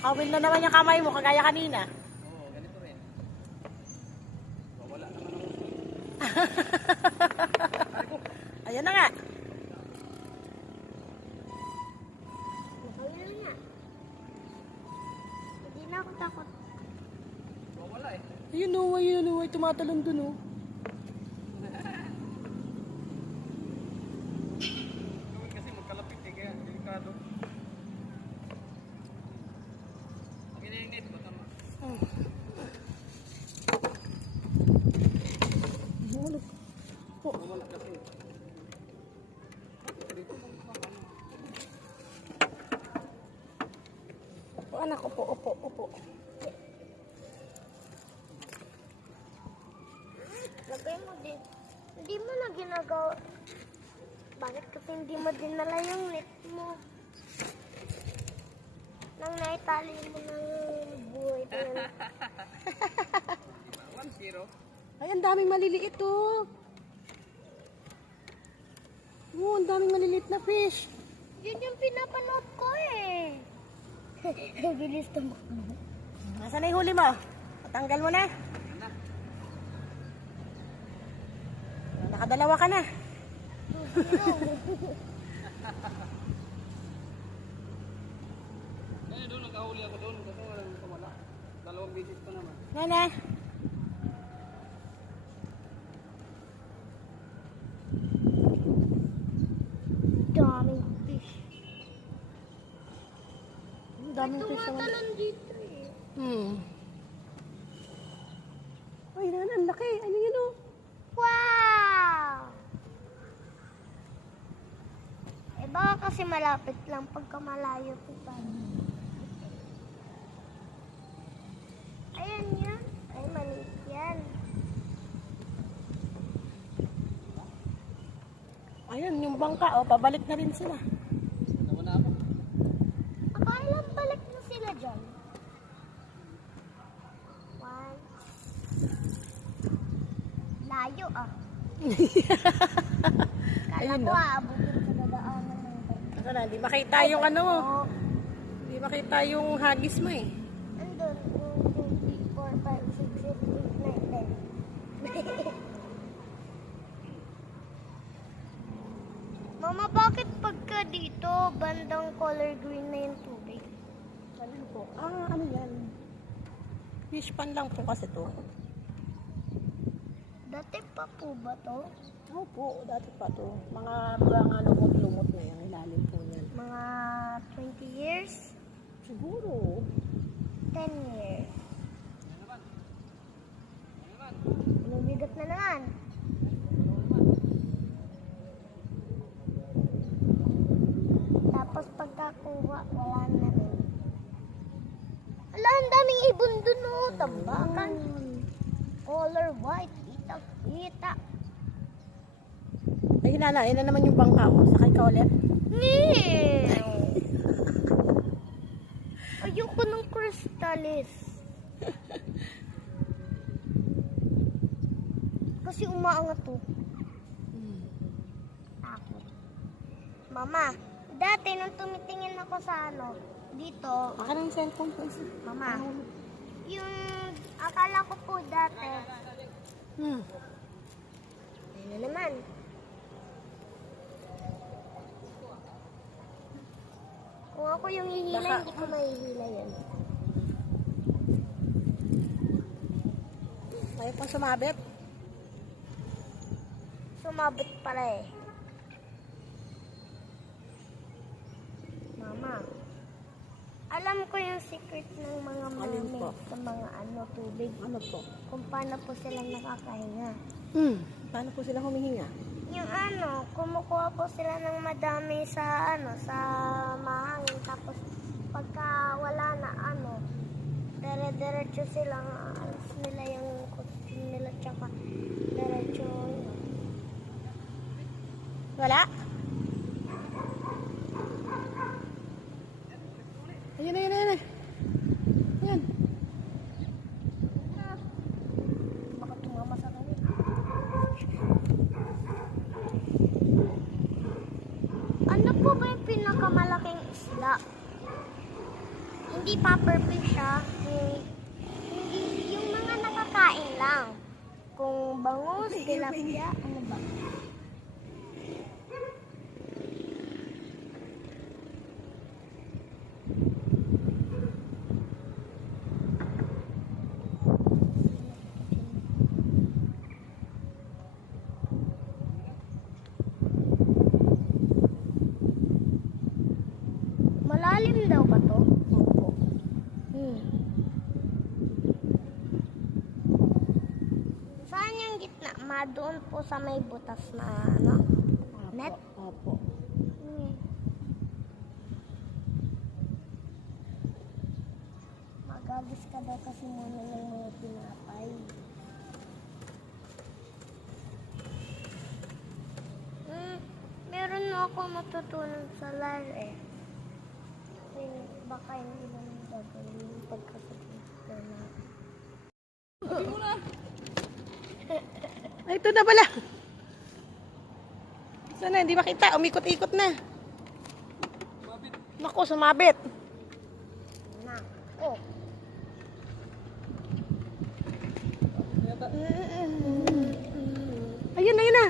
Makawil na naman yung kamay mo, kagaya kanina. Oo, ganito rin. Wala naman ang Ayan na nga. Nakawil na nga. Hindi na ako takot. wala eh. Ayun o, ayun o, ay tumatalon dun o. Gawin kasi magkalapit eh, kaya delikado. Ang iniinit, matama. Hulog. Po. Wala kasi. Upo anak, upo, upo, upo. Lagay mo din. Hindi mo na ginagawa. Bakit kasi hindi mo dinala yung net mo? Nang naitali mo ng buhay ko yan. 1-0. Ay, ang daming maliliit o. Oo, ang daming maliliit na fish. Yun yung pinapanood ko eh. Ang bilis tumakbo. Nasaan na yung huli mo? Patanggal mo na. Nakadalawa ka na. Eh, doon nagkahuli ako doon kasi wala. 2 bisis pa naman. Nana. Daming fish. Ang daming fish naman. Tumatalon dito eh. Ay, Nana, ang laki. Ano yun o? Wow! Eh baka kasi malapit lang pagka malayo po pa. Ayan yan. Ay, maliit yan. Ayun, yung bangka. O, pabalik na rin sila. Naman na ako. Akala balik na sila dyan. One. Layo ah. Kala Ayun, ko no? aabutin sa dadaanan ng bike. Ano na, di makita yung ano. Oh, Di makita yung hagis mo eh. andun. 1, 2, 3, 4, 5, 6, 7, 8, 9, 10. Mama, bakit pagka dito, bandang color green na yung tubig? Ano po? Ano yan? Fish pan lang po kasi to. Dati pa po ba to? Opo, dati pa to. Mga lumot-lumot na yan. Ilalim po yan. Mga 20 years? Siguro. 10 years? Anong bigat na naman? Tapos pagkakuha, wala na rin. Ala, ang daming ibon dun oh. Tambakan. Color white. Kita. Ay, Nana, na naman yung bangka mo. Sakay ka ulit. Ayoko ng crystallis. Kasi umaangat to. Takot. Mama, dati nung tumitingin ako sa dito, Baka ng cellphone ko. Mama, yung akala ko po dati, ayun na naman. Kung ako yung hihila, Baka- hindi ko mahihila yan. Ayaw pang sumabit. Sumabit pala eh. Mama, alam ko yung secret ng mga Alin mermaid po? sa mga tubig. Ano po? Kung paano po sila nakakahinga. Paano po sila humihinga? Yung kumukuha po sila ng madami sa sa mahangin. Tapos pagka wala na dire-diretso silang alis nila yung costume nila tsaka diretso. Wala? Ayun, ayun, ayun. Ayun. Baka tumama sa kanya. Ano po ba yung pinakamalaking isla? Hindi pufferfish siya. Hindi yung mga nakakain lang. Kung bangus, tilapia, ano ba? Malalim daw ba to? Opo. Saan yung gitna? Doon po sa may butas na ano? Net? Opo. Magagis ka daw kasi muna ng mga tinapay. Meron na ako matutunan sa LAR eh. Kasi baka hindi lang gagawin yung pagkasakit na. Ay, ito na pala. Sana, hindi makita. Umikot-ikot na. Naku, sumabit. Nako. Ayun na, ayun na.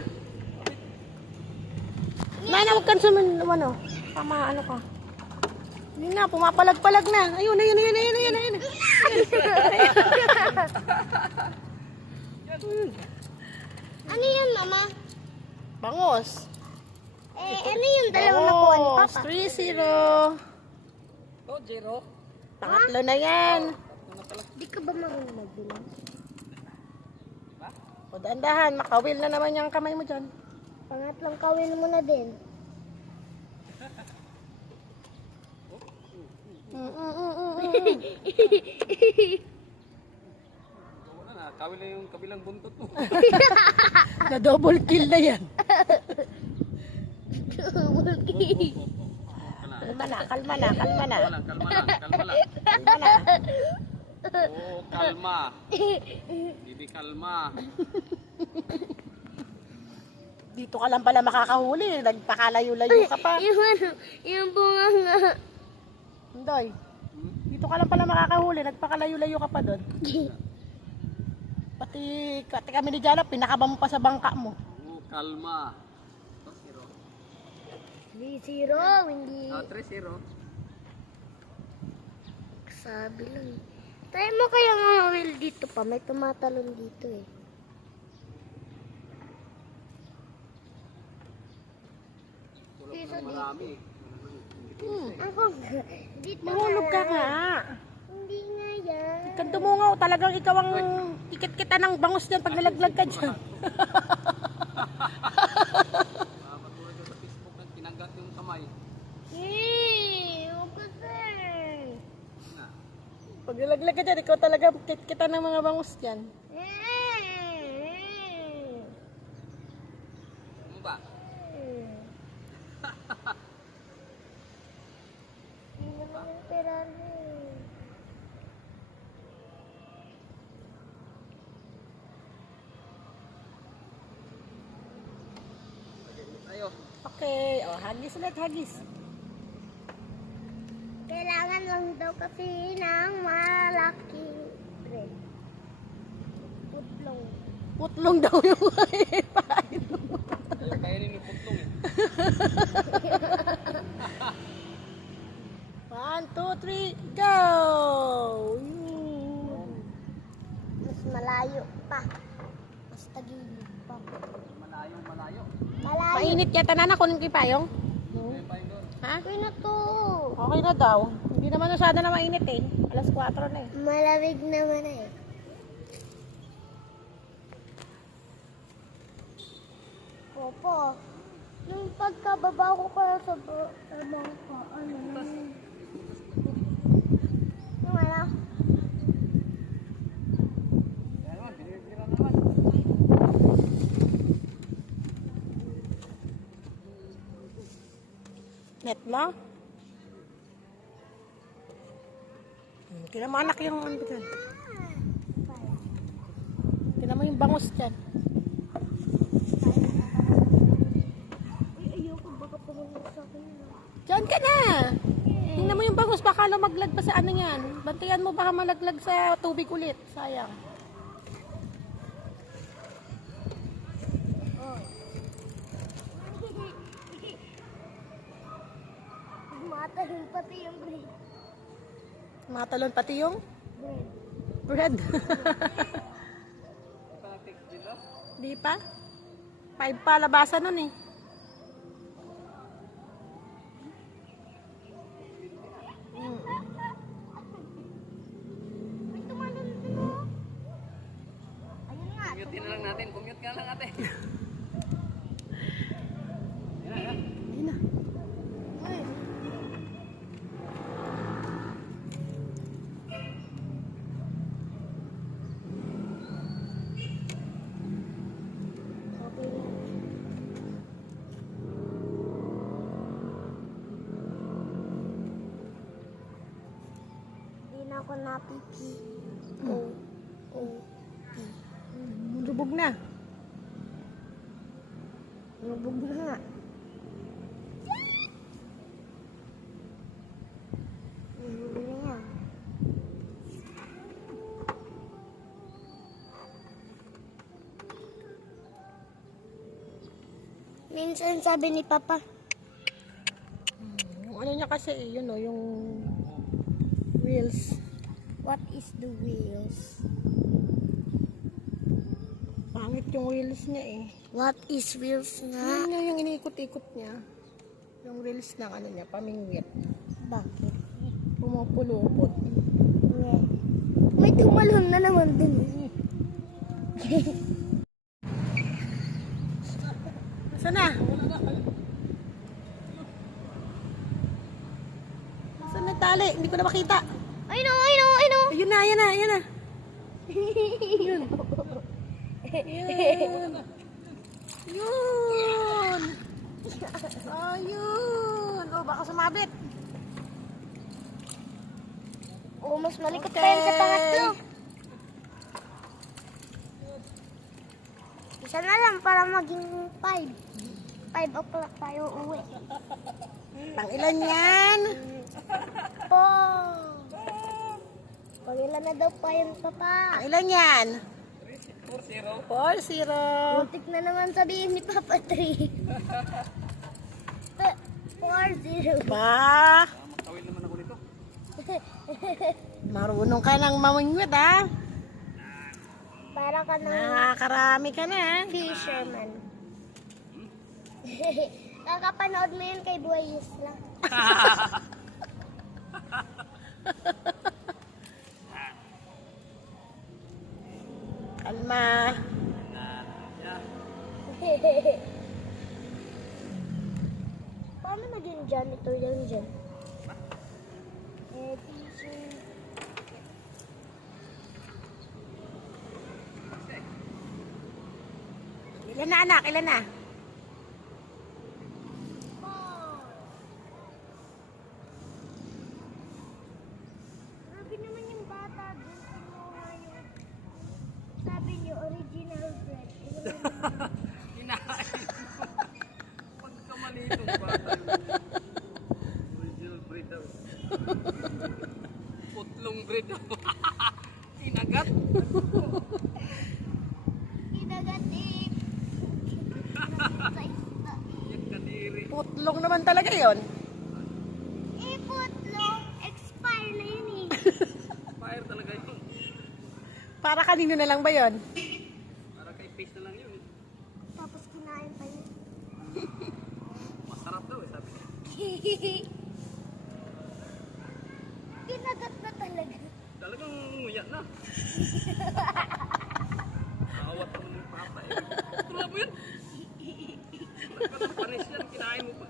Nana, huwag kang ano. Tama, ano ka. Ayun na, pumapalag-palag na. Ayun, ayun, ayun, ayun, ayun, ayun. Ano yun, Mama? Bangos. Ano yung dalawang nakuha ni Bangos. Papa? 3-0. Ito, zero. Pangatlo na yan. Di ka ba marunong magbilang? O, dahan-dahan. Makawil na naman yung kamay mo dyan. Pangatlong kawin mo na din. Wala na, kawil na yung kabilang buntot mo. Na double kill na yan. Kalma na, kalma na, kalma na. Kalma lang, kalma lang, kalma lang. Kalma na. Oo, kalma. Hindi kalma. Dito ka lang pala makakahuli. Nagpakalayo-layo ka pa. Yung bunga nga. Hindoy. Dito ka lang pala makakahuli. Nagpakalayo-layo ka pa doon. Pati kami ni Jana, pinakaba mo pa sa bangka mo. Oo, kalma. Ito, zero. 3-0, hindi. 3-0. Sabi lang. Try mo kaya nga Will dito pa. May tumatalon dito eh. Tulog ng marami. Ako, dito Mahulog ka nga. Hindi nga yan. Kanto mo nga, talagang ikaw ang tikit-kita ng bangus dyan pag nalaglag ka dyan. Matulad ko sa Facebook na pinanggat yung kamay. Huwag kasi. Na. Pag nalaglag ka dyan, ikaw talaga kita ng mga bangus dyan. Ano ba? Hindi naman yung perahe. Tayo. Okay, o, hagis ulit, hagis. Kailangan lang daw kasi ng malaking bread. Putlong. Putlong daw yung pain mo. Ayaw kainin yung putlong eh. 1, 2, 3, go! Yun. Mas malayo pa. Mas tagilid pa. Malayo, malayo. Malayo. Mainit yata na kunin ko yung payong. May pain doon. Ha? Okay na to. Okay na daw. Hindi naman masyado na mainit eh. Alas 4 na eh. Malamig naman eh. Popo, nung pagkababa ko kaya sa bangka, ano na yun? Yung ano? Ayun, binibira naman. Net mo? Tinan mo anak yung ano dyan. Tinan mo yung bangus dyan. Ay, ayoko, baka pumunta sa akin. Diyan ka na! Tingnan mo yung bangus, baka lumag lumaglag pa sa ano yan. Bantayan mo baka malaglag sa tubig ulit. Sayang. Matalon pati yung bread. Matalon pati yung Bread. bread. Ito na text dito. Di pa? 5 pa labasan nun eh. May tumalon dun oh. Ayun nga. Commute na lang natin. Commute ka lang ate. Yan na, yan. Ayun na. Ay. Okay na. Di na ako napiki. O-O-P. Lubog na. Lubog na nga. Lubog na nga. Minsan sabi ni Papa, Yung ano niya kasi yun o, yung wheels. what is the wheels? Pangit yung wheels niya eh. What is wheels nga? Yun yung iniikot-ikot niya. Yung wheels ng ano niya, pamingwit. Bakit? Pumupulupot. May tumalon na naman dun. Saan na? Saan na tali? Hindi ko na makita. Ay no, ay no, ay no. Ayun na, ayun na, ayun na. Yun. Yun. Yun. Ayun. Oh, baka sumabit. Oh, mas malikot pa yan sa pangatlo. Isa na lang para maging 5. 5 o'clock tayo uwi. Pang ilan yan? Po. Pangilan na daw pa yun, Papa. Pang ilan yan? 4-0. 4-0. Muntik na naman sabihin ni Papa 3. 4-0. Ba, Makawin naman ako nito. marunong ka ng mamingwit ha? Para ka ng Nakakarami ka na. fisherman. Kakapanood mo yun kay Buhay Isla. Kalma. Paano naging dyan? Ito yung dyan. Teacher. Ilan na anak? Ilan na? Grabe naman yung bata dun. Kinuha yung sabi niyo original bread. Kinain mo. Pagkamali itong bata. Original bread daw. Putlong bread daw. Tinagat. Kinagatik. Yung kadiri. Putlong naman talaga yon. Iputlo. Expire na yun eh. Fire talaga yun. Para kanino na lang ba yon? Para kay face na lang yun. Tapos kinain pa yun. Masarap daw eh sabi niya. Kinagat na talaga. Talagang nguya na. Nakawat naman yung papa eh. Tula mo yun. Talagang panis yan. Kinain mo pa.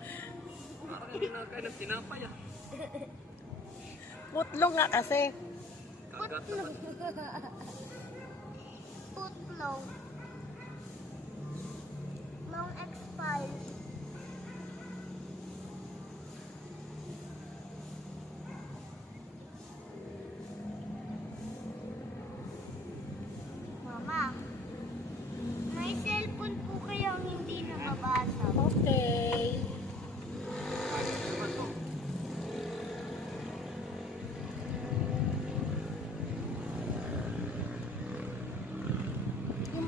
Parang hindi na kain ng tinapay ah. Putlong nga kasi. Kagat naman. Putlo. Long expired. Mama, may cellphone po kayong hindi nababasa. Okay.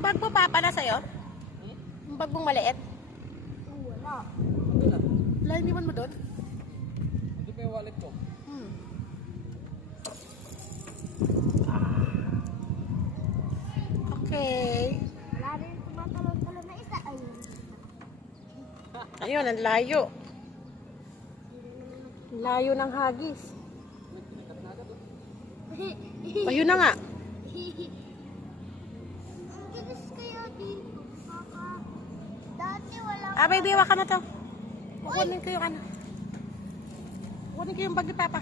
bag mo, Papa, na sa'yo? Yung bag mong maliit? Wala. Ito na. Wala, iniwan mo doon? Ito pa yung wallet ko. Okay. Wala rin tumatalon-talon na isa. Ayun. Ayun, ang layo. Ang layo ng hagis. Ayun na nga. Ang gigas kaya dito, Papa. Dati wala. Ah, baby, hawa ka na to. Kukunin ko yung ano. Kukunin ko yung bag ni Papa.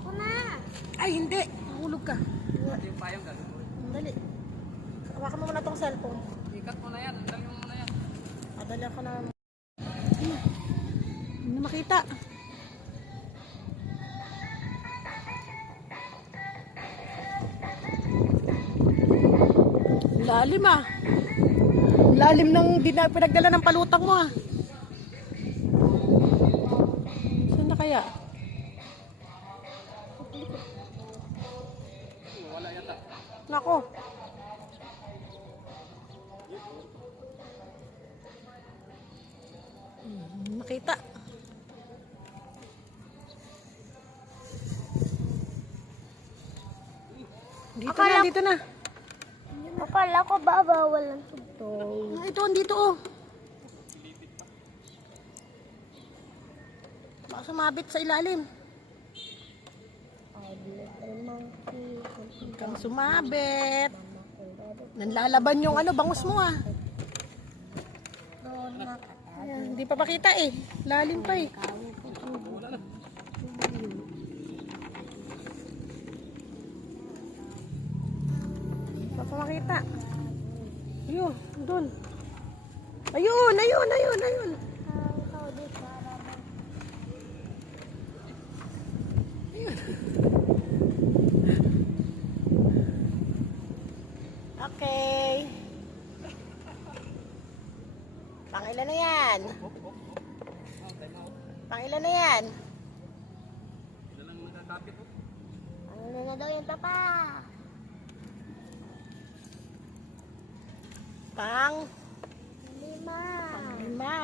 Ako na. Ay, hindi. Mahulog ka. Ito yung payong gagawin ko. Dali. Hawakan mo muna tong cellphone. Ikat mo na yan. Dali mo muna yan. Dali ako na. Hindi na makita. Lalim ah. Lalim ng pinagdala ng palutang mo ah. Saan na kaya? Wala yata. Nako. Nakita. Dito Akala- na, dito na. Akala ko ba bawal ang tugtog? Ah, ito, dito oh. Baka sumabit sa ilalim. Huwag kang sumabit. Nanlalaban yung ano, bangus mo ah. Ayan, hindi pa pakita eh. Lalim pa eh. Hindi pa makita. Ayun, doon. Ayun, ayun, ayun, ayun. Okay. Pangilan na yan? Pangilan na yan? Ito lang nakakapit mo. Ano na daw yung papa? Pang Lima. lima.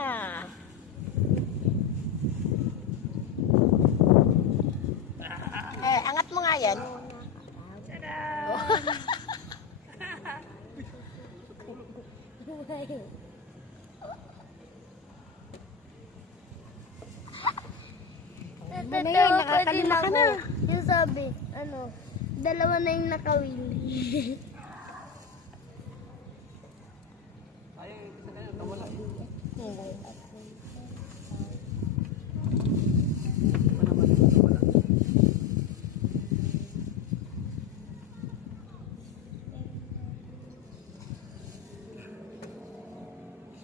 Angat mo nga yan. Natatawa na yan, pa din nakakalima ka ako. na. Yung sabi, dalawa na yung nakawili. Ayaw yung isa kanya. Nawala.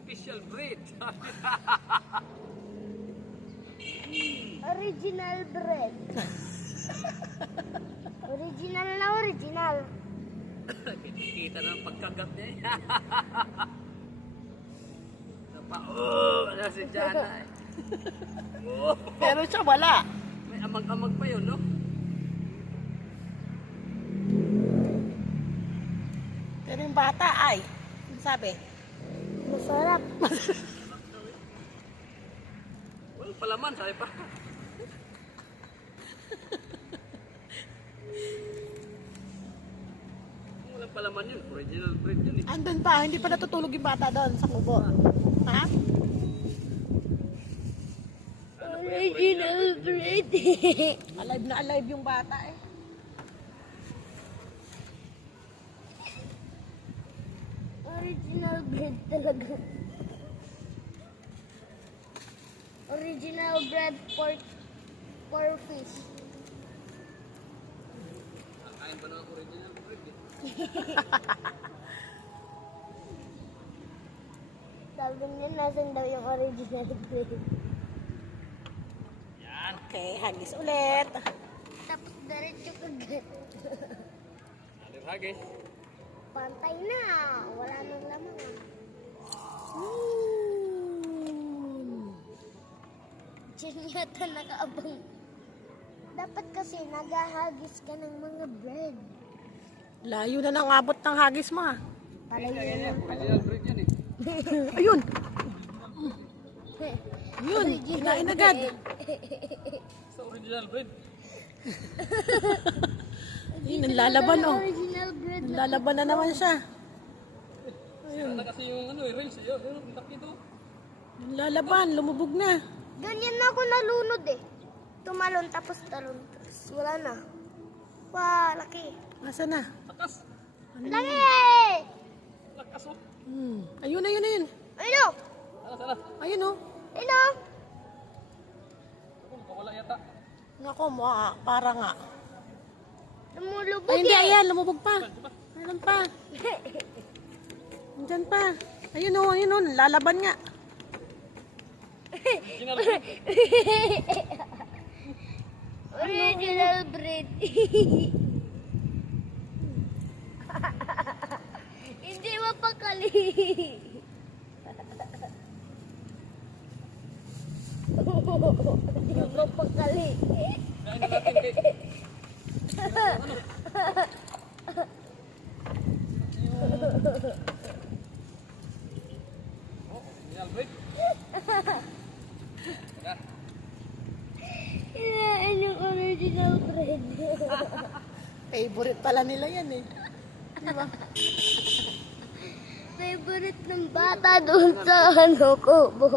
Special breed. Original bread. Original na original. Kita na ang pagkagat niya. Napa, si Jana eh. Oh, Pero siya wala. may amag-amag pa yun, no? Pero yung bata ay, ano sabi? Masarap. Walang palaman, sabi pa. Walang palaman yun. Original breed yun eh. Andun pa, hindi pa natutulog yung bata doon sa kubo. Ha? Original bread. Alive na alive yung bata eh. Original bread talaga. Original bread for fish. Kain pa ng original breed eh. Sabi niya, nasan daw yung original bread. Okay, hagis ulit. Tapos diretso kagad. Alir hagis. Pantay na. Wala nang laman. Diyan yata nakaabang. Dapat kasi naghahagis ka ng mga bread. Layo na ng abot ng hagis mo ah. Original breed yan eh. Ayun! Yun, kinain agad. Sa original breed. Yun, nalalaban oh. Original breed. Nalalaban na naman siya. Sira na kasi yung ano, rails. Ayun, ang laki to. Nalalaban, lumubog na. Ganyan na ako nalunod eh. Tumalon tapos talon. Tapos wala na. Wow, laki. Asa na? Lakas. Laki! Lakas oh. Ayun, ayun, ayun. Ayun o! Sana. Ayun oh. Ayun o! Ako, wala yata. Nako, para nga. Lumulubog Ay, hindi, eh. ayan, lumubog pa. Meron pa. Andyan pa. Ayun oh, lalaban nga. Original breed. Original breed. Hindi mapakali. Hindi mapakali. Kain na natin kay. Oh, original breed. Tara. Kinain yung original breed. Favorite pala nila yan eh. Di ba? Favorite ng bata doon sa ano, kubo.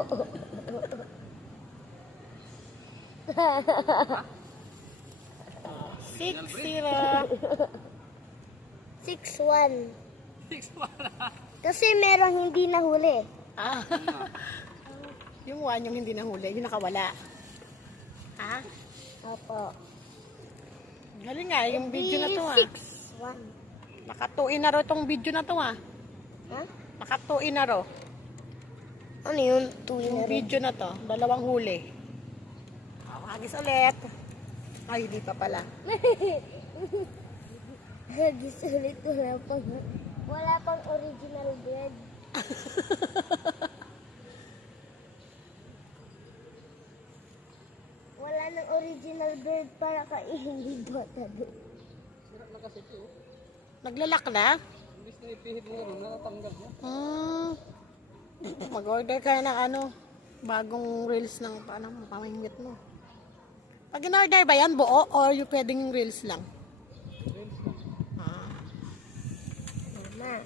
Six, zero. 6-1. 6-1. Kasi merong hindi nahuli. Ah. Yung one, yung hindi nahuli, yung nakawala. Ha? Opo. Galing nga, yung video na to ah. 6-1. Nakatuin na ro tong video na to ah. Ha? Nakatuin na ro. Ano yun? Tuwing Yung video na to, dalawang huli. Hagis ulit. Ay, di pa pala. Gusto ulit wala pang original bread. Wala nang original bread para kainin ni bata doon. Sira na kasi ito. Naglalak na? Imbis na ipihit mo rin, natatanggal niya. Mag-order ka ng ano, bagong reels ng pamingwit mo. Pag in-order ba yan, buo or yung pwedeng yung reels lang? Ah. Mama,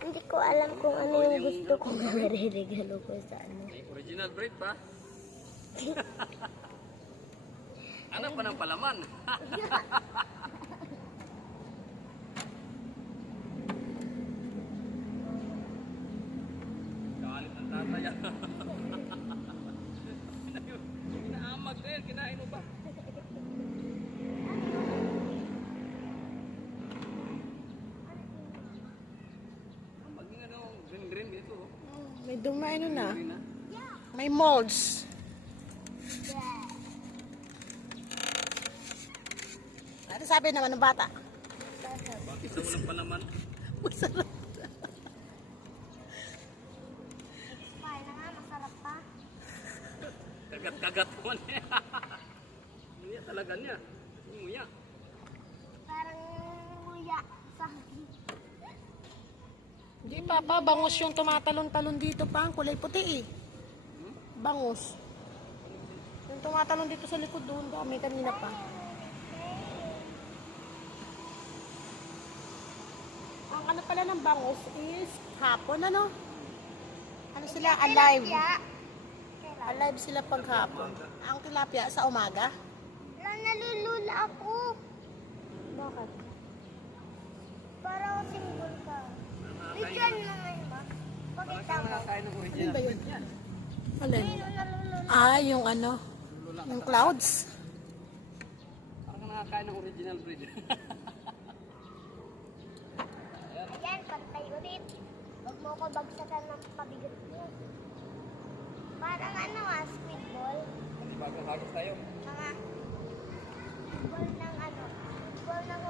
hindi ko alam kung ano yung gusto kong mariregalo ko sa ano. May original breed pa. Anak pa ng palaman. Kalit ang tatay. Inaamag na yan, kinain mo ba? Maging ano, green dito. May duma ano na. Green na. May molds. Ano sabi naman ng bata? Bakit sa walang palaman? Masarap. Kaya na nga, masarap pa. Kagat-kagat mo niya. Nguya talaga niya. Nguya. Parang nguya sa Hindi papa, bangus yung tumatalon-talon dito pa. Ang kulay puti eh. Bangus. Yung tumatalon dito sa likod doon, dami kanina pa. Ang ano pala ng bangus is hapon ano? Ano sila? Alive. Alive sila pag hapon. Ang tilapia sa umaga? Nalulula ako. Bakit? Parang single ka. Bigyan mo ngayon ba? Pakita mo. Nakakain ng Ano original. ba yun? Alin? Sino nalulula? Ah, yung ano? Yung clouds. Parang nakakain ng original breed. Ayan, pantay ulit. Huwag mo ko bagsakan ng pabigat mo. Parang ano squid ball. Bago hagis tayo. Mga ball ng ano, ball ng